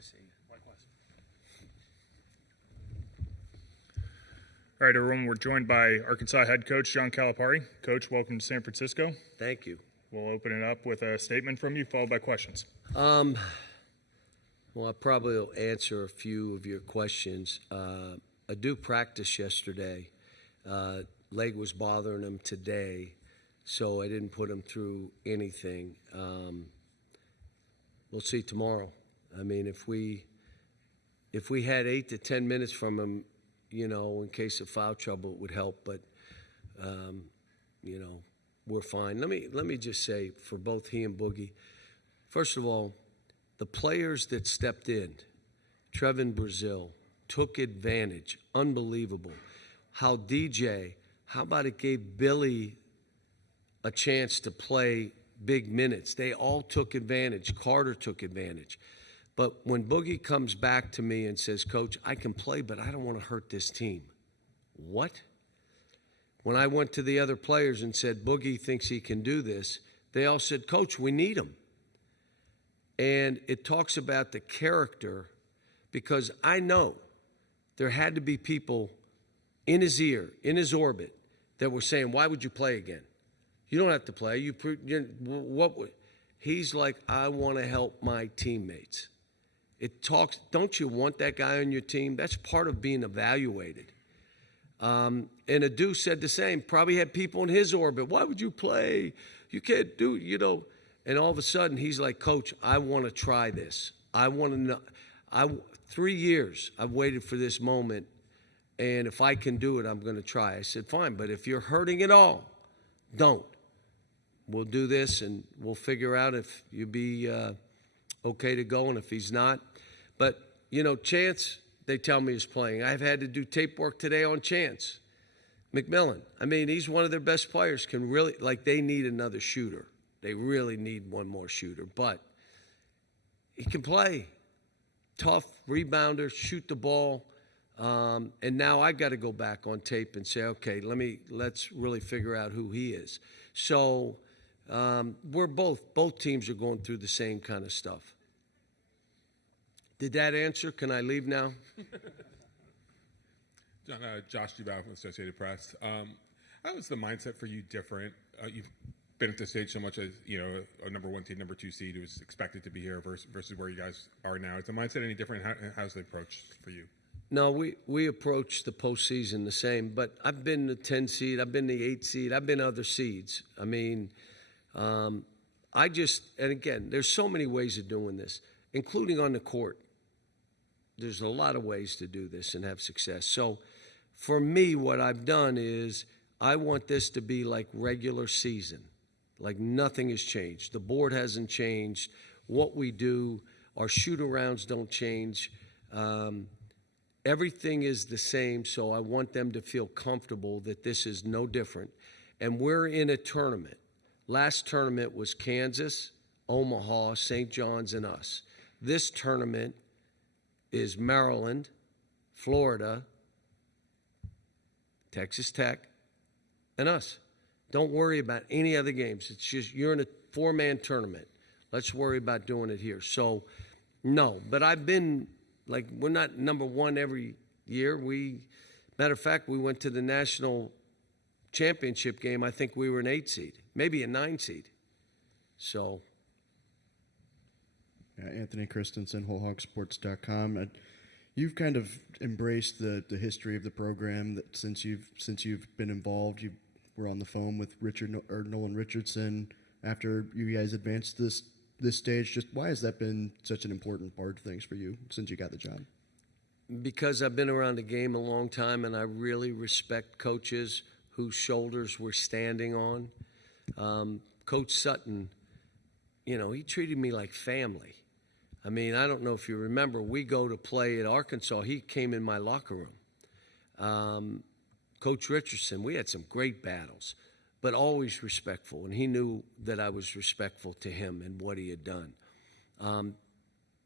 to see you. Likewise. All right, everyone, we're joined by Arkansas head coach John Calipari. Coach, welcome to San Francisco. Thank you. We'll open it up with a statement from you, followed by questions. Well, I probably will answer a few of your questions. I do practice yesterday. Leg was bothering him today, so I didn't put him through anything. We'll see tomorrow. I mean, if we had 8 to 10 minutes from him, you know, in case of foul trouble, it would help. But you know, we're fine. Let me just say for both he and Boogie, first of all, the players that stepped in, Trevin Brazil, took advantage. Unbelievable. How DJ, how about it gave Billy a chance to play big minutes? They all took advantage. Carter took advantage. But when Boogie comes back to me and says, Coach, I can play, but I don't want to hurt this team. What? When I went to the other players and said, Boogie thinks he can do this, they all said, Coach, we need him. And it talks about the character, because I know there had to be people in his ear, in his orbit, that were saying, why would you play again? You don't have to play. He's like, I want to help my teammates. It talks, don't you want that guy on your team? That's part of being evaluated. And Adu said the same, probably had people in his orbit. Why would you play? You can't do, you know. And all of a sudden, he's like, Coach, I want to try this. I want to know. 3 years I've waited for this moment, and if I can do it, I'm going to try. I said, fine, but if you're hurting at all, don't. We'll do this, and we'll figure out if you'll be okay to go, and if he's not. But, you know, Chance, they tell me, is playing. I've had to do tape work today on Chance. McMillan, I mean, he's one of their best players, can really, like, they need another shooter. They really need one more shooter, but he can play. Tough, rebounder, shoot the ball. And now I got to go back on tape and say, okay, let's really figure out who he is. So we're both teams are going through the same kind of stuff. Did that answer? Can I leave now? John, Josh Dubow from Associated Press. How is the mindset for you different? You've been at this stage so much as, you know, a number 1 seed, number 2 seed who's expected to be here versus where you guys are now. Is the mindset any different? How's the approach for you? No, we approach the postseason the same, but I've been the 10 seed, I've been the 8 seed, I've been other seeds. I mean, and again, there's so many ways of doing this, including on the court. There's a lot of ways to do this and have success. So for me, what I've done is I want this to be like regular season. Like nothing has changed. The board hasn't changed. What we do, our shoot-arounds don't change. Everything is the same, so I want them to feel comfortable that this is no different. And we're in a tournament. Last tournament was Kansas, Omaha, St. John's, and us. This tournament is Maryland, Florida, Texas Tech, and us. Don't worry about any other games. It's just you're in a 4-man tournament. Let's worry about doing it here. So, no. But I've been, like, we're not number 1 every year. Matter of fact, we went to the national championship game. I think we were an 8 seed, maybe a 9 seed. So. Anthony Christensen, WholeHogSports.com. You've kind of embraced the history of the program that since you've been involved. You were on the phone with Nolan Richardson after you guys advanced this stage. Just why has that been such an important part of things for you since you got the job? Because I've been around the game a long time, and I really respect coaches whose shoulders we're standing on. Coach Sutton, you know, he treated me like family. I mean, I don't know if you remember, we go to play at Arkansas. He came in my locker room. Coach Richardson, we had some great battles, but always respectful, and he knew that I was respectful to him and what he had done.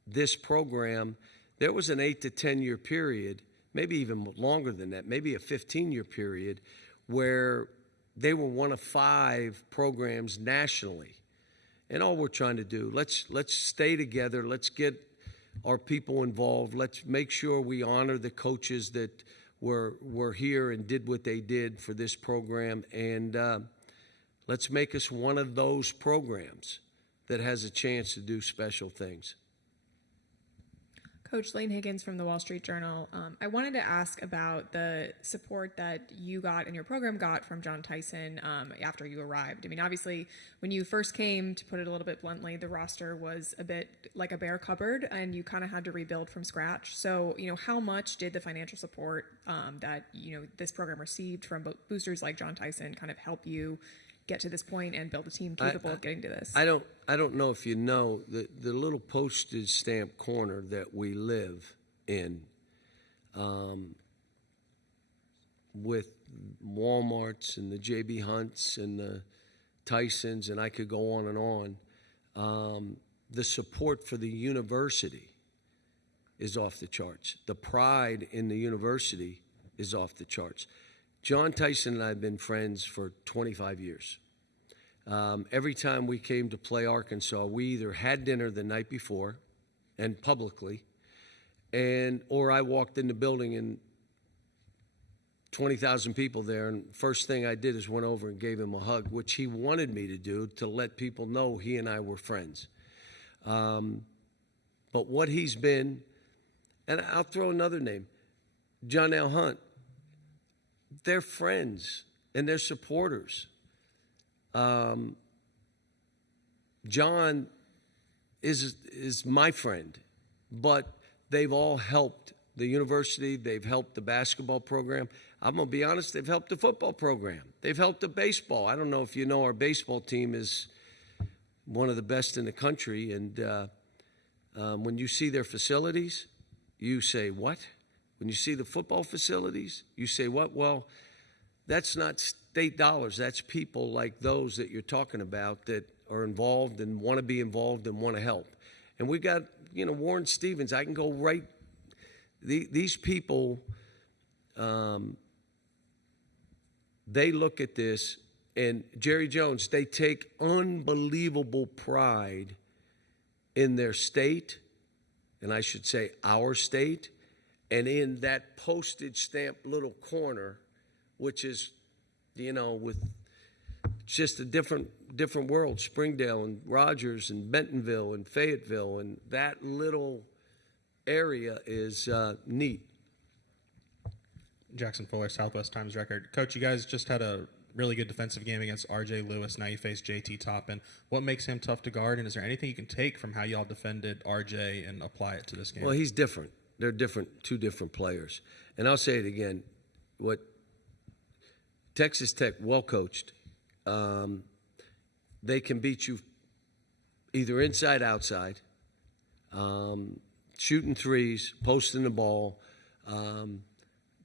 This program, there was an 8 to 10 year period, maybe even longer than that, maybe a 15-year period, where they were one of 5 programs nationally. And all we're trying to do, let's stay together. Let's get our people involved. Let's make sure we honor the coaches that were here and did what they did for this program, and let's make us one of those programs that has a chance to do special things. Coach Lane Higgins from the Wall Street Journal. I wanted to ask about the support that you got and your program got from John Tyson after you arrived. I mean, obviously, when you first came, to put it a little bit bluntly, the roster was a bit like a bare cupboard, and you kind of had to rebuild from scratch. So, how much did the financial support that, this program received from boosters like John Tyson kind of help you get to this point and build a team capable of getting to this? I don't know if you know the little postage stamp corner that we live in, with Walmarts and the J.B. Hunts and the Tysons, and I could go on and on. The support for the university is off the charts. The pride in the university is off the charts. John Tyson and I have been friends for 25 years. Every time we came to play Arkansas, we either had dinner the night before, and publicly, or I walked in the building and 20,000 people there, and first thing I did is went over and gave him a hug, which he wanted me to do to let people know he and I were friends. But what he's been, and I'll throw another name, John L. Hunt. They're friends and they're supporters. John is my friend, but they've all helped the university. They've helped the basketball program. I'm going to be honest, they've helped the football program. They've helped the baseball. I don't know if you know, our baseball team is one of the best in the country. And when you see their facilities, you say, what? When you see the football facilities, you say, what? Well, that's not state dollars. That's people like those that you're talking about that are involved and want to be involved and want to help. And we got, Warren Stevens. I can go right. These people, they look at this, and Jerry Jones, they take unbelievable pride in their state, and I should say our state, and in that postage stamp little corner, which is, with just a different world, Springdale and Rogers and Bentonville and Fayetteville, and that little area is neat. Jackson Fuller, Southwest Times Record. Coach, you guys just had a really good defensive game against R.J. Lewis. Now you face J.T. Toppin. What makes him tough to guard, and is there anything you can take from how y'all defended R.J. and apply it to this game? Well, he's different. They're different, two different players. And I'll say it again, what Texas Tech, well coached, they can beat you either inside, outside, shooting threes, posting the ball,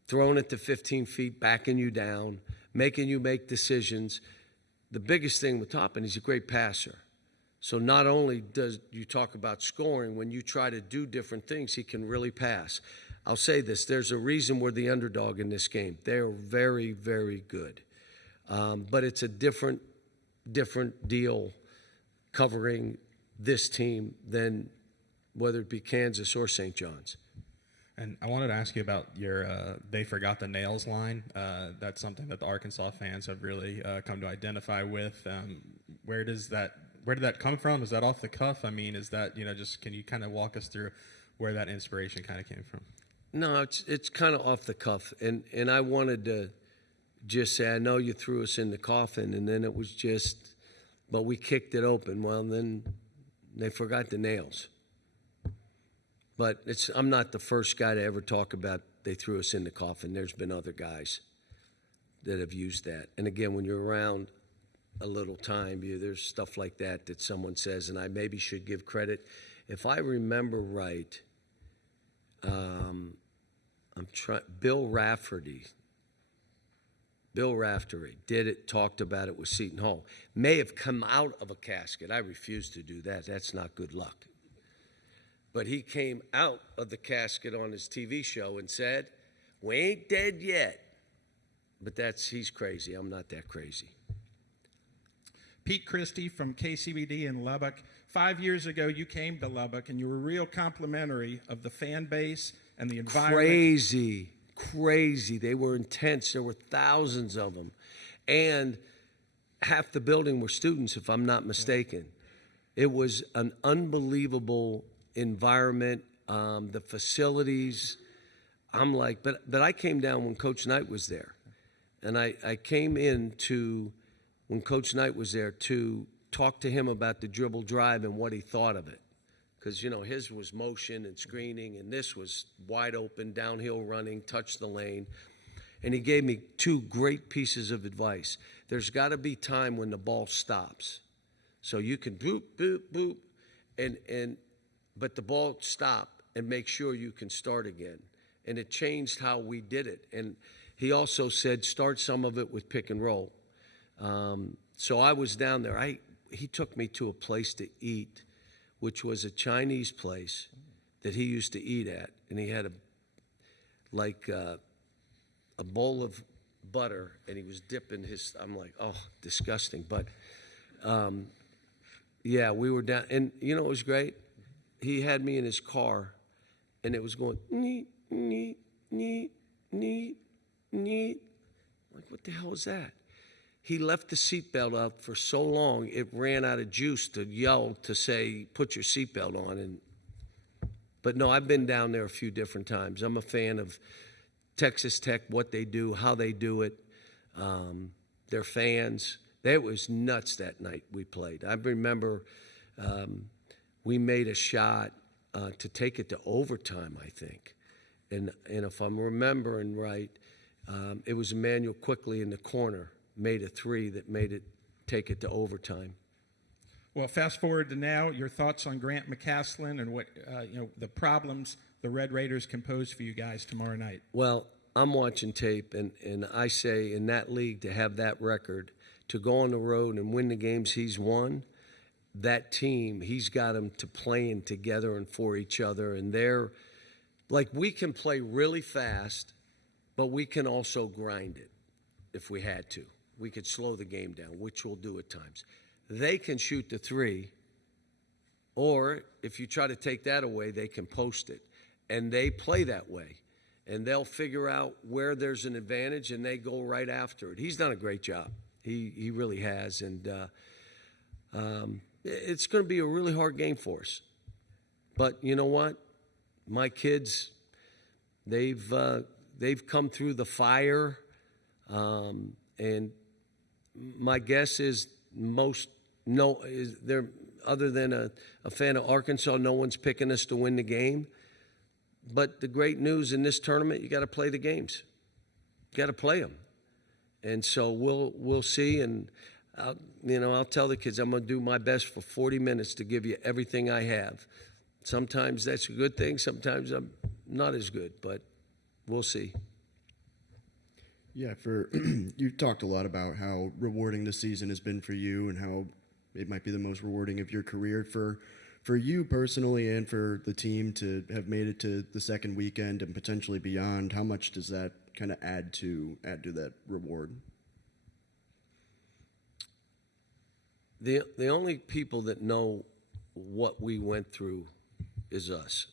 throwing it to 15 feet, backing you down, making you make decisions. The biggest thing with Toppin, he's a great passer. So not only does you talk about scoring, when you try to do different things, he can really pass. I'll say this, there's a reason we're the underdog in this game. They're very, very good. But it's a different deal covering this team than whether it be Kansas or St. John's. And I wanted to ask you about your "they forgot the nails" line. That's something that the Arkansas fans have really come to identify with. Where did that come from? Is that off the cuff? I mean, is that just, can you kind of walk us through where that inspiration kind of came from? No, it's kind of off the cuff, and I wanted to just say, I know you threw us in the coffin, and then it was just, but we kicked it open. Well, then they forgot the nails. But I'm not the first guy to ever talk about they threw us in the coffin. There's been other guys that have used that. And again, when you're around a little time, there's stuff like that someone says, and I maybe should give credit. If I remember right, Bill Raftery did it, talked about it with Seton Hall. May have come out of a casket. I refuse to do that. That's not good luck. But he came out of the casket on his TV show and said, "We ain't dead yet." But he's crazy. I'm not that crazy. Pete Christie from KCBD in Lubbock. 5 years ago, you came to Lubbock, and you were real complimentary of the fan base and the environment. Crazy. They were intense. There were thousands of them. And half the building were students, if I'm not mistaken. It was an unbelievable environment. The facilities, I'm like, but I came down when Coach Knight was there. And I came in when Coach Knight was there to talk to him about the dribble drive and what he thought of it. Because, his was motion and screening, and this was wide open, downhill running, touch the lane. And he gave me two great pieces of advice. There's got to be time when the ball stops. So you can boop, boop, boop, but the ball stop and make sure you can start again. And it changed how we did it. And he also said start some of it with pick and roll. So I was down there. He took me to a place to eat, which was a Chinese place that he used to eat at. And he had a bowl of butter, and he was dipping his, I'm like, oh, disgusting. But, yeah, we were down. And it was great? He had me in his car, and it was going, neat, neat, neat, neat, neat. Like, what the hell is that? He left the seatbelt out for so long, it ran out of juice to yell to say, put your seatbelt on. But no, I've been down there a few different times. I'm a fan of Texas Tech, what they do, how they do it, their fans. It was nuts that night we played. I remember we made a shot to take it to overtime, I think. And if I'm remembering right, it was Emmanuel Quickly in the corner, made a three that made it take it to overtime. Well, fast forward to now, your thoughts on Grant McCaslin and what the problems the Red Raiders can pose for you guys tomorrow night. Well, I'm watching tape, and I say in that league to have that record, to go on the road and win the games he's won, that team, he's got them to playing together and for each other. And they're like, we can play really fast, but we can also grind it if we had to. We could slow the game down, which we'll do at times. They can shoot the three, or if you try to take that away, they can post it. And they play that way. And they'll figure out where there's an advantage, and they go right after it. He's done a great job. He really has. And it's going to be a really hard game for us. But you know what? My kids, they've come through the fire. And my guess is other than a fan of Arkansas, no one's picking us to win the game. But the great news in this tournament, you got to play the games. You got to play them. And so we'll see. And I'll tell the kids I'm going to do my best for 40 minutes to give you everything I have. Sometimes that's a good thing. Sometimes I'm not as good. But we'll see. Yeah, you've talked a lot about how rewarding the season has been for you and how it might be the most rewarding of your career. For you personally and for the team to have made it to the second weekend and potentially beyond, how much does that kind of add to that reward? The only people that know what we went through is us.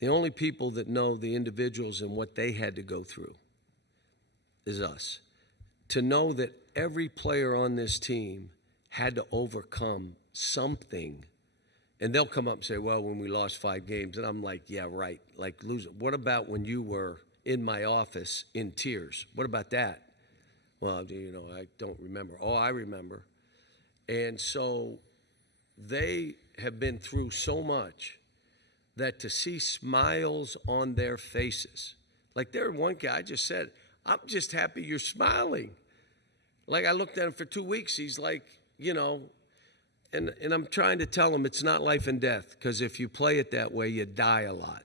The only people that know the individuals and what they had to go through is us. To know that every player on this team had to overcome something. And they'll come up and say, well, when we lost 5 games. And I'm like, yeah, right. Like, losing. What about when you were in my office in tears? What about that? Well, I don't remember. Oh, I remember. And so they have been through so much that to see smiles on their faces. Like, there one guy I just said, I'm just happy you're smiling. Like, I looked at him for 2 weeks. He's like, and I'm trying to tell him it's not life and death, because if you play it that way, you die a lot.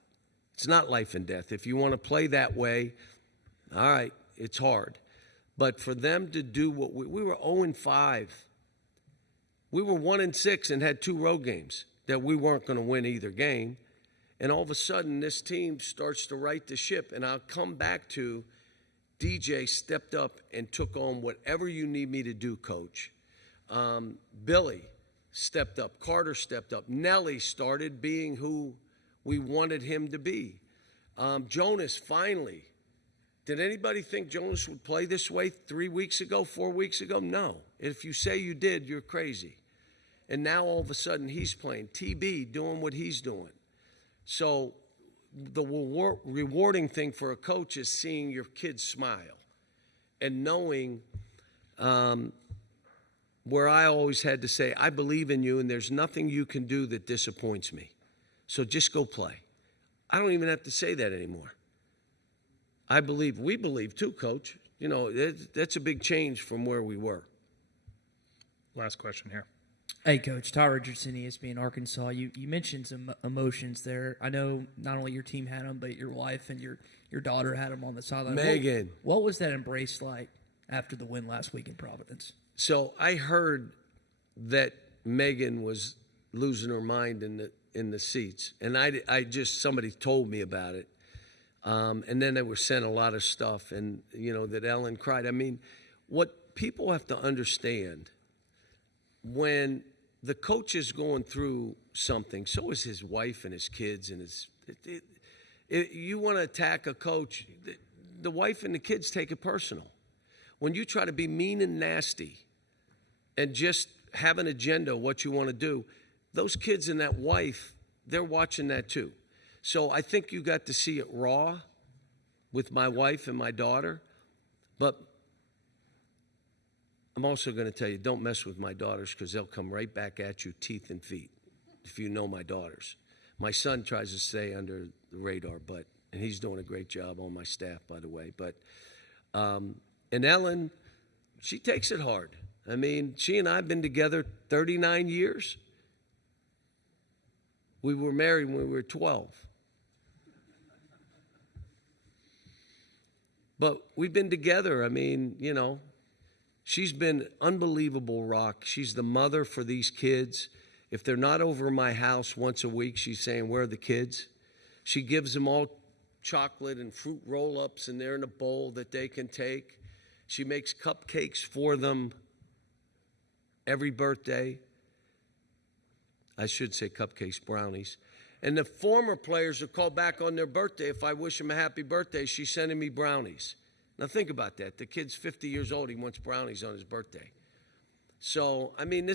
It's not life and death. If you want to play that way, all right, it's hard. But for them to do what we were 0-5. We were 1-6 and had 2 road games that we weren't going to win either game. And all of a sudden, this team starts to right the ship. And I'll come back to DJ stepped up and took on whatever you need me to do, Coach. Billy stepped up. Carter stepped up. Nelly started being who we wanted him to be. Jonas finally. Did anybody think Jonas would play this way 3 weeks ago, 4 weeks ago? No. If you say you did, you're crazy. And now all of a sudden he's playing. TB doing what he's doing. So the rewarding thing for a coach is seeing your kids smile and knowing where I always had to say, I believe in you and there's nothing you can do that disappoints me. So just go play. I don't even have to say that anymore. We believe too, Coach. You know, that's a big change from where we were. Last question here. Hey, Coach. Ty Richardson, ESPN Arkansas. You mentioned some emotions there. I know not only your team had them, but your wife and your daughter had them on the sideline. Megan. What was that embrace like after the win last week in Providence? So I heard that Megan was losing her mind in the seats, and I just somebody told me about it, and then they were sent a lot of stuff, and you know that Ellen cried. I mean, what people have to understand when the coach is going through something, so is his wife and his kids and you want to attack a coach, the wife and the kids take it personal. When you try to be mean and nasty and just have an agenda of what you want to do, those kids and that wife, they're watching that too. So I think you got to see it raw with my wife and my daughter, but I'm also going to tell you, don't mess with my daughters because they'll come right back at you, teeth and feet, if you know my daughters. My son tries to stay under the radar, and he's doing a great job on my staff, by the way. But and Ellen, she takes it hard. I mean, she and I have been together 39 years. We were married when we were 12. But we've been together. I mean, you know, she's been unbelievable rock. She's the mother for these kids. If they're not over my house once a week, she's saying, where are the kids? She gives them all chocolate and fruit roll-ups, and they're in a bowl that they can take. She makes cupcakes for them every birthday. I should say cupcakes, brownies. And the former players will call back on their birthday. If I wish them a happy birthday, she's sending me brownies. Now think about that. The kid's 50 years old. He wants brownies on his birthday. So, I mean,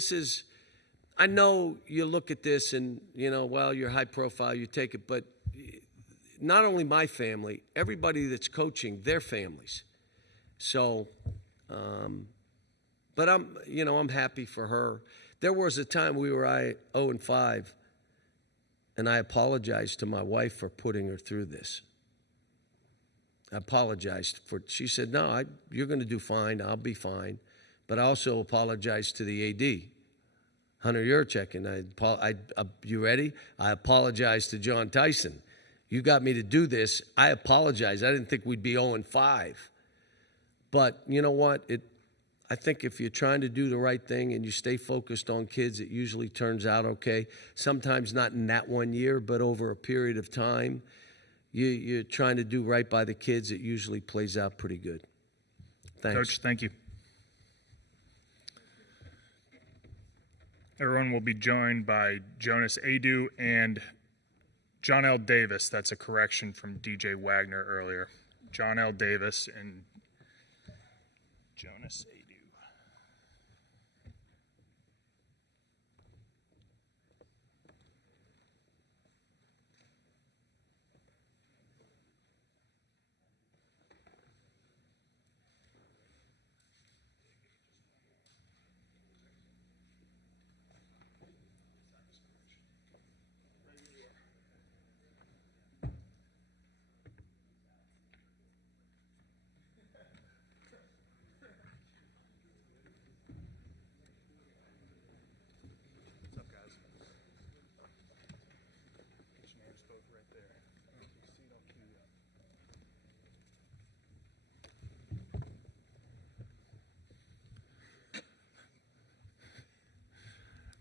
I know you look at this and, you know, well, you're high profile, you take it. But not only my family, everybody that's coaching, their families. So, but I'm happy for her. There was a time we were 0-5, and I apologized to my wife for putting her through this. I apologized she said, no, you're going to do fine, I'll be fine. But I also apologized to the AD, Hunter Yurchek, and you ready? I apologized to John Tyson. You got me to do this. I apologize. I didn't think we'd be 0-5. But you know what? I think if you're trying to do the right thing and you stay focused on kids, it usually turns out okay. Sometimes not in that 1 year, but over a period of time, you're trying to do right by the kids. It usually plays out pretty good. Thanks. Coach, thank you. Everyone will be joined by Jonas Adu and John L. Davis. That's a correction from DJ Wagner earlier. John L. Davis and Jonas Adu.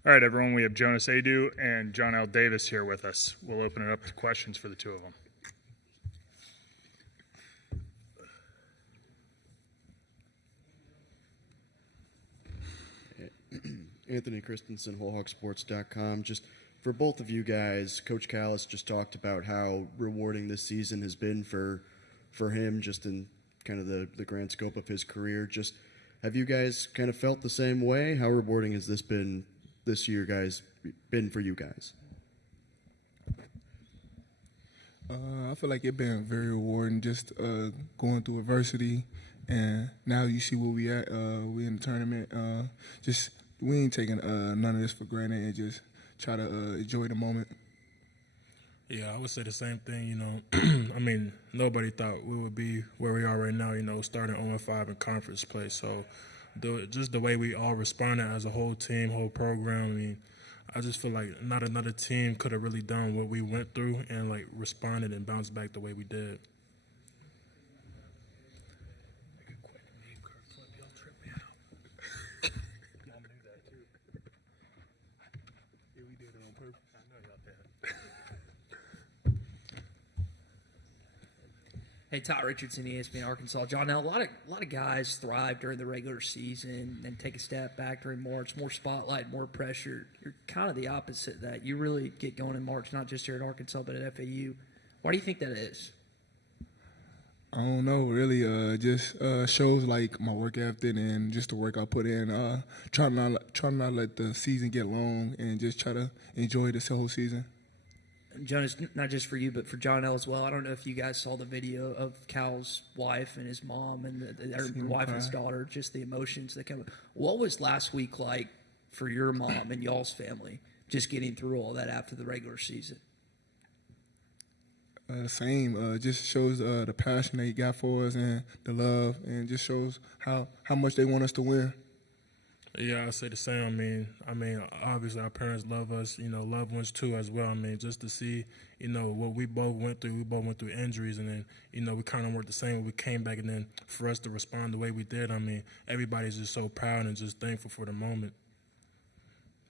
All right, everyone, we have Jonas Adu and John L. Davis here with us. We'll open it up to questions for the two of them. Anthony Christensen, WholeHawkSports.com. Just for both of you guys, Coach Callis just talked about how rewarding this season has been for him, just in kind of the grand scope of his career. Just have you guys kind of felt the same way? How rewarding has this been this year, guys? Been for you guys? I feel like it's been very rewarding, just going through adversity, and now you see where we at. We in the tournament. Just we ain't taking none of this for granted, and just try to enjoy the moment. Yeah, I would say the same thing. You know, I mean, nobody thought we would be where we are right now. You know, starting 0-5 in conference play. So, just the way we all responded as a whole team, whole program. I mean, I just feel like not another team could have really done what we went through and like responded and bounced back the way we did. Hey, Todd Richardson, ESPN Arkansas. John, now a lot of guys thrive during the regular season and take a step back during March. More spotlight, more pressure. You're kind of the opposite of that. You really get going in March, not just here at Arkansas, but at FAU. Why do you think that is? I don't know, really. Just shows like my work ethic and just the work I put in. Try not let the season get long and just try to enjoy this whole season. John, it's not just for you, but for John L. as well. I don't know if you guys saw the video of Cal's wife and his mom and the wife and his daughter, just the emotions that come. What was last week like for your mom and y'all's family, just getting through all that after the regular season? Same. Just shows the passion they got for us and the love, and just shows how much they want us to win. Yeah, I say the same. I mean, obviously our parents love us, you know, loved ones too as well. I mean, just to see, you know, what we both went through injuries, and then, you know, we kind of weren't the same when we came back, and then for us to respond the way we did, I mean, everybody's just so proud and just thankful for the moment.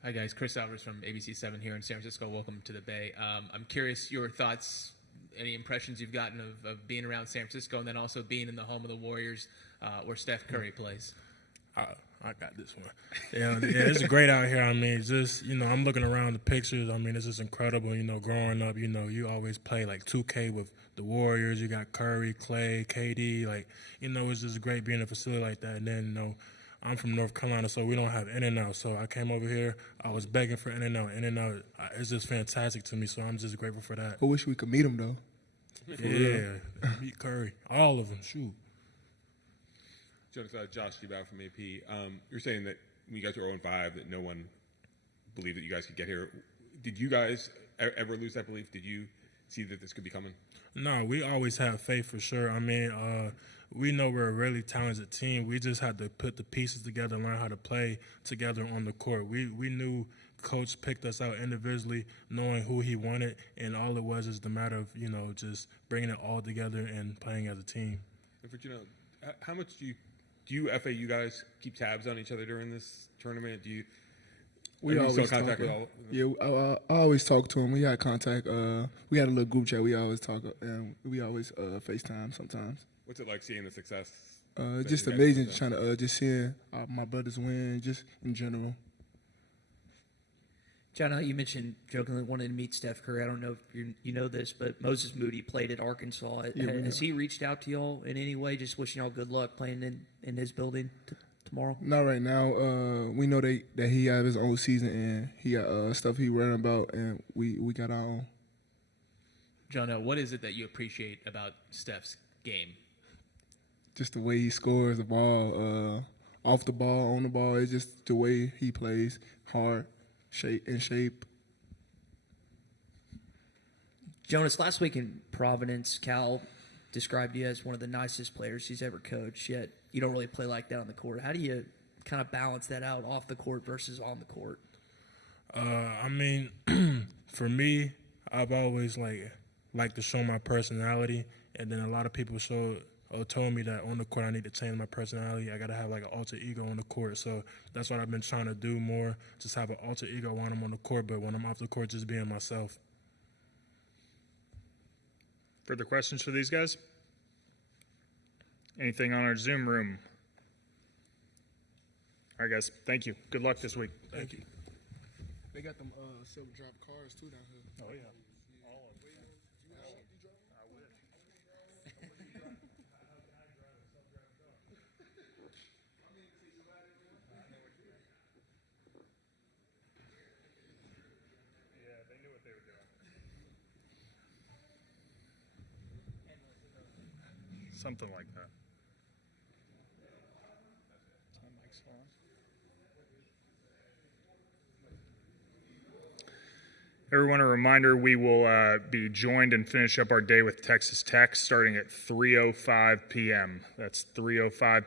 Hi guys, Chris Alvarez from ABC7 here in San Francisco. Welcome to the Bay. I'm curious your thoughts, any impressions you've gotten of being around San Francisco, and then also being in the home of the Warriors, where Steph Curry plays. I got this one. Yeah, it's great out here. I mean, just, you know, I'm looking around the pictures. I mean, it's just incredible. You know, growing up, you know, you always play like 2K with the Warriors. You got Curry, Clay, KD. Like, you know, it's just great being in a facility like that. And then, you know, I'm from North Carolina, so we don't have In-N-Out. So I came over here. I was begging for In-N-Out. In-N-Out, it's just fantastic to me. So I'm just grateful for that. I wish we could meet him though. Yeah, meet Curry, all of them. Shoot. Josh Steve from AP. You're saying that when you guys were 0-5, that no one believed that you guys could get here. Did you guys ever lose that belief? Did you see that this could be coming? No, we always have faith for sure. I mean, we know we're a really talented team. We just had to put the pieces together and learn how to play together on the court. We knew Coach picked us out individually, knowing who he wanted, and all it was is the matter of, you know, just bringing it all together and playing as a team. And for, you know, how much do you FAU guys keep tabs on each other during this tournament? We always talk. Yeah, I always talk to him. We had contact. We had a little group chat. We always talk, and we always FaceTime sometimes. What's it like seeing the success? Just amazing, trying to just seeing my brothers win, just in general. John, you mentioned jokingly wanting to meet Steph Curry. I don't know if you know this, but Moses Moody played at Arkansas. Has he reached out to y'all in any way, just wishing y'all good luck playing in his building tomorrow? Not right now. We know that he have his own season, and he got stuff he running about, and we got our own. John, what is it that you appreciate about Steph's game? Just the way he scores the ball, off the ball, on the ball. It's just the way he plays, hard. Shape. Jonas, last week in Providence, Cal described you as one of the nicest players he's ever coached, yet you don't really play like that on the court. How do you kind of balance that out off the court versus on the court? I mean, for me, I've always like to show my personality, and then a lot of people told me that on the court I need to change my personality. I got to have like an alter ego on the court. So that's what I've been trying to do more, just have an alter ego when I'm on the court, but when I'm off the court, just being myself. Further questions for these guys? Anything on our Zoom room? All right, guys. Thank you. Good luck this week. Thank you. They got them silk drop cars too down here. Oh, yeah. Something like that. Everyone, a reminder, we will be joined and finish up our day with Texas Tech starting at 3:05 p.m. That's 3:05